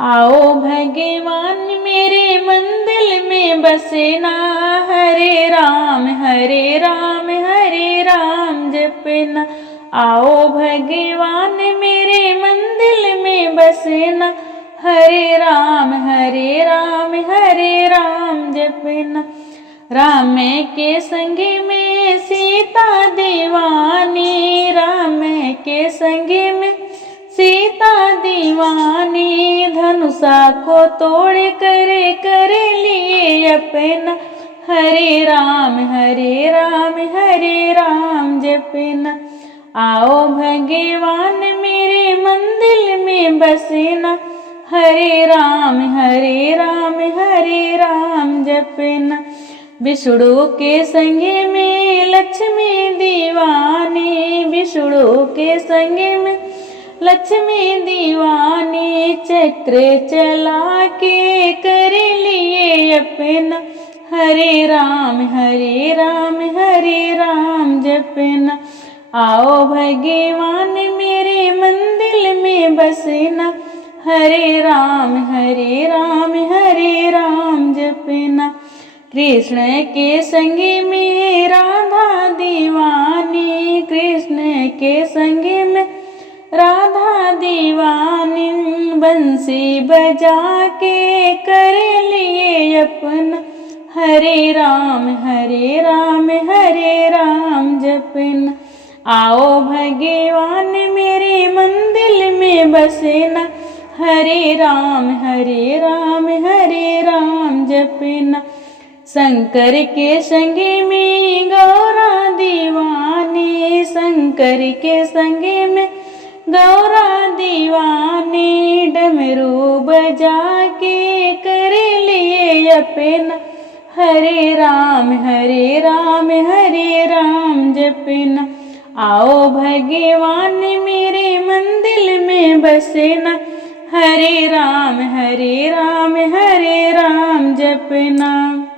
आओ भगवान मेरे मंदिर में बसना, हरे राम हरे राम हरे राम जपना। आओ भगवान मेरे मंदिर में बसना, हरे राम हरे राम हरे राम जपना। राम के संग में सीता दीवानी, राम के संग में सीता दीवानी। धनुषा को तोड़ कर लिए अपना, हरे राम हरे राम हरे राम जपना। आओ भगवान मेरे मंदिर में बसना, हरे राम हरे राम जपना। विष्णु के संग में लक्ष्मी दीवानी, विष्णु के संग में लक्ष्मी दीवानी। चक्र चला के कर लिए अपना, हरे राम हरे राम जपना। आओ भगवान मेरे मंदिर में बसना, हरे राम जपना। कृष्ण के संग में राधा दीवानी, कृष्ण के संग में राधा दीवानी। बंसी बजा के कर लिए अपना, हरे राम जपना। आओ भगवान मेरे मंदिर में बसना, हरे राम जपना। शंकर के संग में गौरा दीवानी, शंकर के संग में गौरा दीवानी। डमरू बजा के कर लिए अपना, हरे राम जपना। आओ भगवान मेरे मंदिर में बसना, हरे राम जपना।